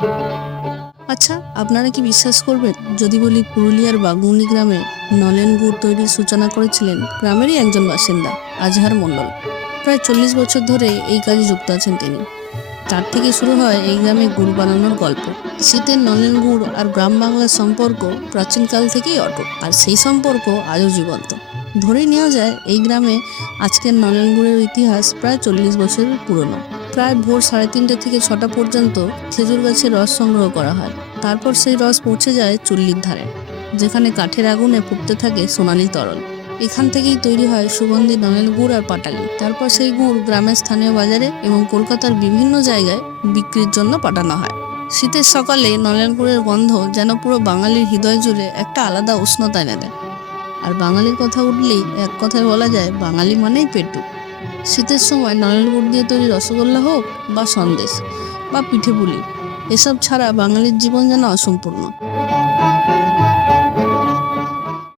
আচ্ছা, আপনারা কি বিশ্বাস করবেন যদি বলি পুরুলিয়ার বাঘমুন্ডি গ্রামে নলেন গুড় তৈরির সূচনা করেছিলেন গ্রামেরই একজন বাসিন্দা, আজহার মণ্ডল। প্রায় 40 বছর ধরে এই কাজে যুক্ত আছেন তিনি। তার থেকে শুরু হয় এই গ্রামে গুড় বানানোর গল্প। শীতের নলেন গুড় আর গ্রাম বাংলার সম্পর্ক প্রাচীনকাল থেকেই অটুট, আর সেই সম্পর্ক আজও জীবন্ত। ধরেই নেওয়া যায় এই গ্রামে আজকের নলেন গুড়ের ইতিহাস প্রায় 40 বছরের পুরনো। প্রায় ভোর 3:30 থেকে 6টা পর্যন্ত খেজুর গাছে রস সংগ্রহ করা হয়। তারপর সেই রস পৌঁছে যায় চুল্লির ধারে, যেখানে কাঠের আগুনে ফুটতে থাকে সোনালি তরল। এখান থেকেই তৈরি হয় সুগন্ধি নলেন গুড় আর পাটালি। তারপর সেই গুড় গ্রামের স্থানীয় বাজারে এবং কলকাতার বিভিন্ন জায়গায় বিক্রির জন্য পাঠানো হয়। শীতের সকালে নলেন গুড়ের গন্ধ যেন পুরো বাঙালির হৃদয় জুড়ে একটা আলাদা উষ্ণতা এনে দেয়। আর বাঙালির কথা উঠলেই এক কথায় বলা যায় বাঙালি মানেই পেটু। শীতের সময় নলেন গুড় দিয়ে তৈরি রসগোল্লা হোক বা সন্দেশ বা পিঠে পুলি, এসব ছাড়া বাঙালির জীবন যেন অসম্পূর্ণ।